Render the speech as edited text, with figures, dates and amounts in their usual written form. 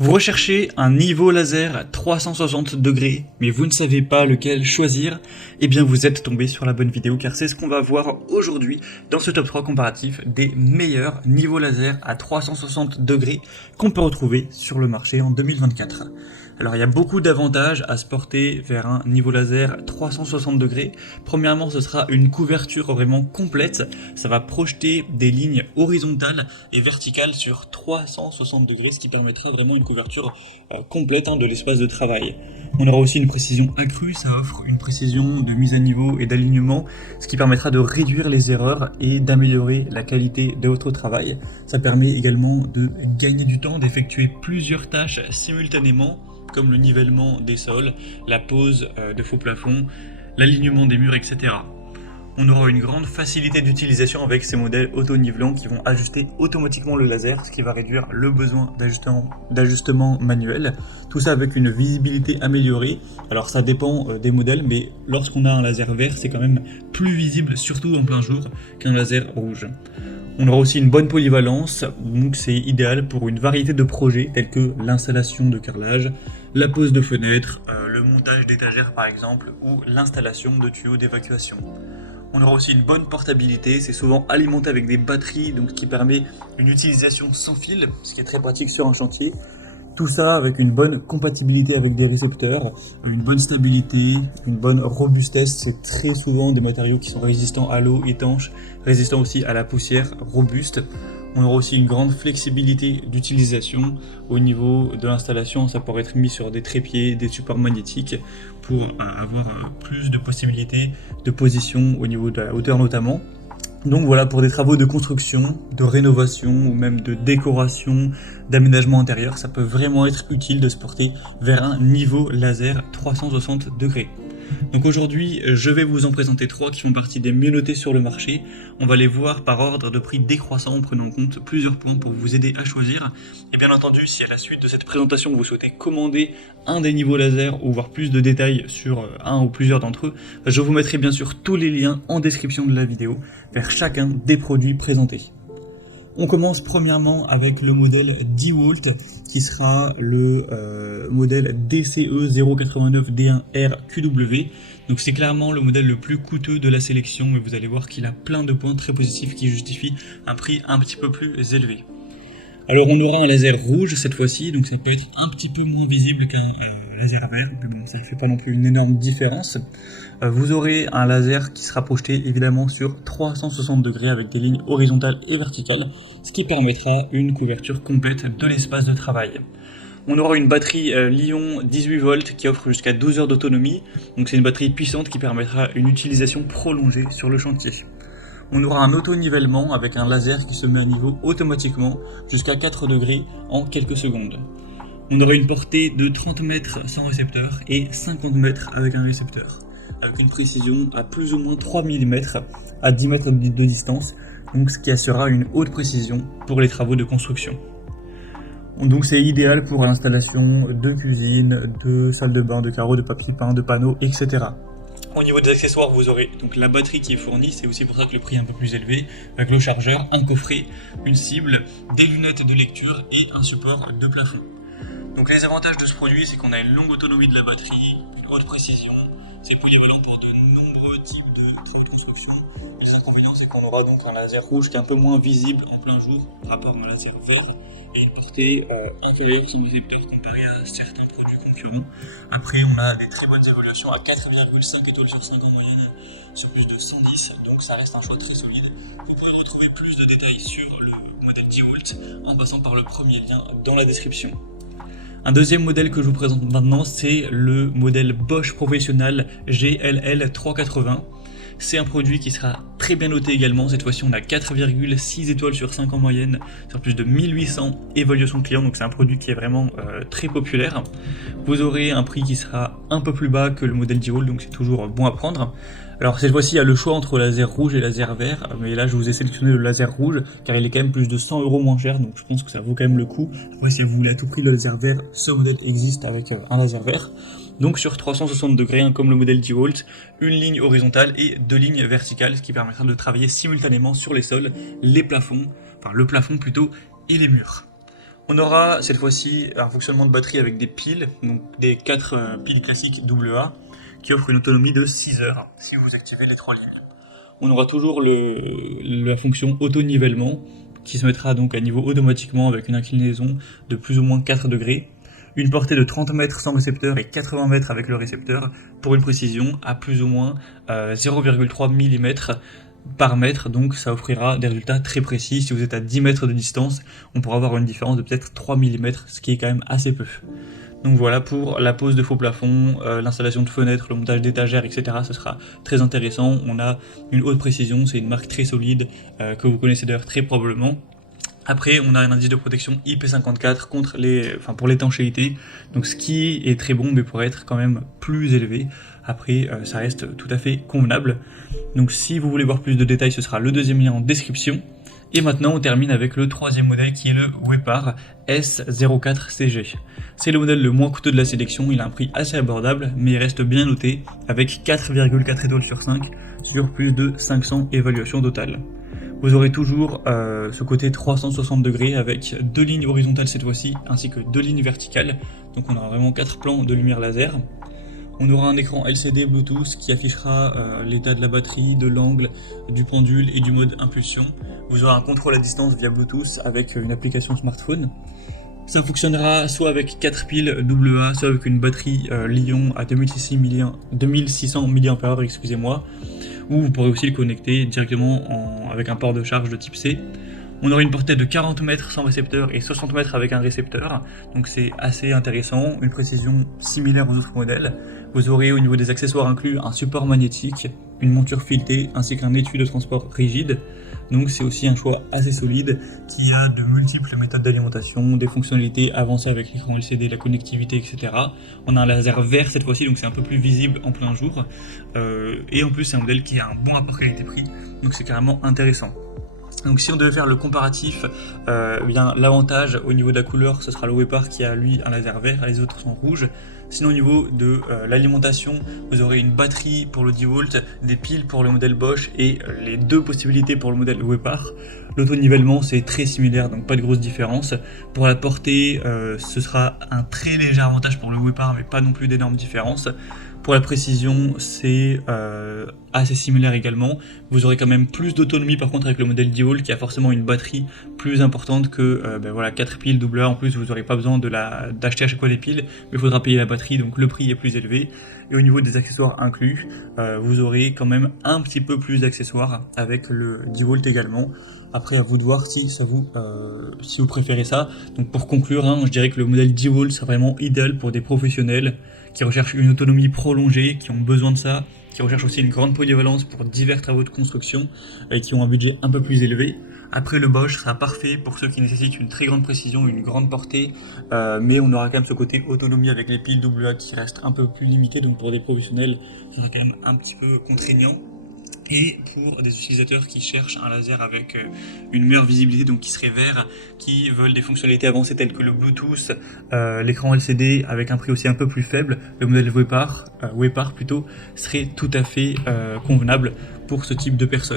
Vous recherchez un niveau laser à 360 degrés, mais vous ne savez pas lequel choisir? Eh bien vous êtes tombé sur la bonne vidéo car c'est ce qu'on va voir aujourd'hui dans ce top 3 comparatif des meilleurs niveaux laser à 360 degrés qu'on peut retrouver sur le marché en 2024. Alors il y a beaucoup d'avantages à se porter vers un niveau laser 360 degrés. Premièrement, ce sera une couverture vraiment complète. Ça va projeter des lignes horizontales et verticales sur 360 degrés, ce qui permettra vraiment une couverture complète de l'espace de travail. On aura aussi une précision accrue, ça offre une précision de mise à niveau et d'alignement, ce qui permettra de réduire les erreurs et d'améliorer la qualité de votre travail. Ça permet également de gagner du temps, d'effectuer plusieurs tâches simultanément, comme le nivellement des sols, la pose de faux plafonds, l'alignement des murs, etc. On aura une grande facilité d'utilisation avec ces modèles auto-nivelants qui vont ajuster automatiquement le laser, ce qui va réduire le besoin d'ajustement manuel. Tout ça avec une visibilité améliorée. Alors ça dépend des modèles, mais lorsqu'on a un laser vert, c'est quand même plus visible, surtout en plein jour, qu'un laser rouge. On aura aussi une bonne polyvalence, donc c'est idéal pour une variété de projets tels que l'installation de carrelage, la pose de fenêtres, le montage d'étagères par exemple, ou l'installation de tuyaux d'évacuation. On aura aussi une bonne portabilité, c'est souvent alimenté avec des batteries, donc ce qui permet une utilisation sans fil, ce qui est très pratique sur un chantier. Tout ça avec une bonne compatibilité avec des récepteurs, une bonne stabilité, une bonne robustesse. C'est très souvent des matériaux qui sont résistants à l'eau, étanches, résistants aussi à la poussière, robustes. On aura aussi une grande flexibilité d'utilisation au niveau de l'installation. Ça pourrait être mis sur des trépieds, des supports magnétiques pour avoir plus de possibilités de position au niveau de la hauteur notamment. Donc voilà, pour des travaux de construction, de rénovation ou même de décoration, d'aménagement intérieur, ça peut vraiment être utile de se porter vers un niveau laser 360 degrés. Donc aujourd'hui, je vais vous en présenter 3 qui font partie des mieux notés sur le marché. On va les voir par ordre de prix décroissant en prenant en compte plusieurs points pour vous aider à choisir. Et bien entendu, si à la suite de cette présentation, vous souhaitez commander un des niveaux laser ou voir plus de détails sur un ou plusieurs d'entre eux, je vous mettrai bien sûr tous les liens en description de la vidéo vers chacun des produits présentés. On commence premièrement avec le modèle DeWalt qui sera le modèle DCE 089D1RQW. Donc c'est clairement le modèle le plus coûteux de la sélection, mais vous allez voir qu'il a plein de points très positifs qui justifient un prix un petit peu plus élevé. Alors on aura un laser rouge cette fois-ci, donc ça peut être un petit peu moins visible qu'un laser vert, mais bon, ça ne fait pas non plus une énorme différence. Vous aurez un laser qui sera projeté évidemment sur 360 degrés avec des lignes horizontales et verticales, ce qui permettra une couverture complète de l'espace de travail. On aura une batterie Li-ion 18 volts qui offre jusqu'à 12 heures d'autonomie, donc c'est une batterie puissante qui permettra une utilisation prolongée sur le chantier. On aura un auto-nivellement avec un laser qui se met à niveau automatiquement jusqu'à 4 degrés en quelques secondes. On aura une portée de 30 mètres sans récepteur et 50 mètres avec un récepteur, avec une précision à plus ou moins 3 mm à 10 mètres de distance, donc ce qui assurera une haute précision pour les travaux de construction. Donc c'est idéal pour l'installation de cuisine, de salle de bain, de carreaux, de papier peint, de panneaux, etc. Au niveau des accessoires, vous aurez donc la batterie qui est fournie, c'est aussi pour ça que le prix est un peu plus élevé, avec le chargeur, un coffret, une cible, des lunettes de lecture et un support de plafond. Donc les avantages de ce produit, c'est qu'on a une longue autonomie de la batterie, une haute précision, c'est polyvalent pour de nombreux types de travaux de construction. Les inconvénients, c'est qu'on aura donc un laser rouge qui est un peu moins visible en plein jour par rapport à un laser vert et une portée inférieure son récepteur comparé à certains produits concurrents. Après, on a des très bonnes évaluations à 4,5 étoiles sur 5 en moyenne sur plus de 110, donc ça reste un choix très solide. Vous pouvez retrouver plus de détails sur le modèle DeWalt en passant par le premier lien dans la description. Un deuxième modèle que je vous présente maintenant, c'est le modèle Bosch Professional GLL 380. C'est un produit qui sera très bien noté également. Cette fois-ci, on a 4,6 étoiles sur 5 en moyenne, sur plus de 1800 évaluations clients. Donc c'est un produit qui est vraiment très populaire. Vous aurez un prix qui sera un peu plus bas que le modèle DeWalt, donc c'est toujours bon à prendre. Alors cette fois-ci, il y a le choix entre laser rouge et laser vert, mais là je vous ai sélectionné le laser rouge, car il est quand même plus de 100 € moins cher, donc je pense que ça vaut quand même le coup. Après, si vous voulez à tout prix le laser vert, ce modèle existe avec un laser vert. Donc sur 360 degrés, comme le modèle DeWalt, une ligne horizontale et 2 lignes verticales, ce qui permettra de travailler simultanément sur les sols, les plafonds, enfin le plafond plutôt, et les murs. On aura cette fois-ci un fonctionnement de batterie avec des piles, donc des 4 piles classiques AA, qui offrent une autonomie de 6 heures si vous activez les 3 lignes. On aura toujours la fonction auto-nivellement, qui se mettra donc à niveau automatiquement avec une inclinaison de plus ou moins 4 degrés. Une portée de 30 mètres sans récepteur et 80 mètres avec le récepteur, pour une précision à plus ou moins 0,3 mm par mètre, donc ça offrira des résultats très précis. Si vous êtes à 10 mètres de distance, on pourra avoir une différence de peut-être 3 mm, ce qui est quand même assez peu. Donc voilà pour la pose de faux plafond, l'installation de fenêtres, le montage d'étagères, etc. Ce sera très intéressant. On a une haute précision, c'est une marque très solide, que vous connaissez d'ailleurs très probablement. Après, on a un indice de protection IP54 pour l'étanchéité, donc ce qui est très bon, mais pourrait être quand même plus élevé. Après, ça reste tout à fait convenable. Donc si vous voulez voir plus de détails, ce sera le deuxième lien en description. Et maintenant, on termine avec le troisième modèle qui est le Wepar S04CG. C'est le modèle le moins coûteux de la sélection, il a un prix assez abordable, mais il reste bien noté, avec 4,4 étoiles sur 5, sur plus de 500 évaluations totales. Vous aurez toujours ce côté 360 degrés avec 2 lignes horizontales cette fois-ci, ainsi que 2 lignes verticales. Donc on aura vraiment 4 plans de lumière laser. On aura un écran LCD Bluetooth qui affichera l'état de la batterie, de l'angle, du pendule et du mode impulsion. Vous aurez un contrôle à distance via Bluetooth avec une application smartphone. Ça fonctionnera soit avec 4 piles AA, soit avec une batterie Li-ion à 2600 mAh, excusez-moi. Ou vous pourrez aussi le connecter directement avec un port de charge de type C. On aura une portée de 40 mètres sans récepteur et 60 mètres avec un récepteur, donc c'est assez intéressant, une précision similaire aux autres modèles. Vous aurez au niveau des accessoires inclus un support magnétique, une monture filetée ainsi qu'un étui de transport rigide. Donc c'est aussi un choix assez solide qui a de multiples méthodes d'alimentation, des fonctionnalités avancées avec l'écran LCD, la connectivité, etc. On a un laser vert cette fois-ci, donc c'est un peu plus visible en plein jour. Et en plus c'est un modèle qui a un bon rapport qualité-prix, donc c'est carrément intéressant. Donc si on devait faire le comparatif, bien l'avantage au niveau de la couleur, ce sera le Wepar qui a lui un laser vert, les autres sont rouges. Sinon au niveau de l'alimentation, vous aurez une batterie pour le 10 volts, des piles pour le modèle Bosch et les deux possibilités pour le modèle Wepar. L'auto-nivellement c'est très similaire, donc pas de grosse différence. Pour la portée, ce sera un très léger avantage pour le Wepar, mais pas non plus d'énormes différences. Pour la précision, c'est assez similaire également. Vous aurez quand même plus d'autonomie par contre avec le modèle 10 volts qui a forcément une batterie plus importante que 4 piles AA. En plus, vous n'aurez pas besoin d'acheter à chaque fois des piles, mais il faudra payer la batterie, donc le prix est plus élevé. Et au niveau des accessoires inclus, vous aurez quand même un petit peu plus d'accessoires avec le 10 volts également. Après, à vous de voir si vous préférez ça. Donc pour conclure, je dirais que le modèle 10 volts sera vraiment idéal pour des professionnels qui recherchent une autonomie prolongée, qui ont besoin de ça, qui recherchent aussi une grande polyvalence pour divers travaux de construction et qui ont un budget un peu plus élevé. Après, le Bosch sera parfait pour ceux qui nécessitent une très grande précision, une grande portée, mais on aura quand même ce côté autonomie avec les piles AA qui reste un peu plus limité, donc pour des professionnels, ça sera quand même un petit peu contraignant. Et pour des utilisateurs qui cherchent un laser avec une meilleure visibilité, donc qui serait vert, qui veulent des fonctionnalités avancées telles que le Bluetooth, l'écran LCD avec un prix aussi un peu plus faible, le modèle Wepar serait tout à fait convenable pour ce type de personnes.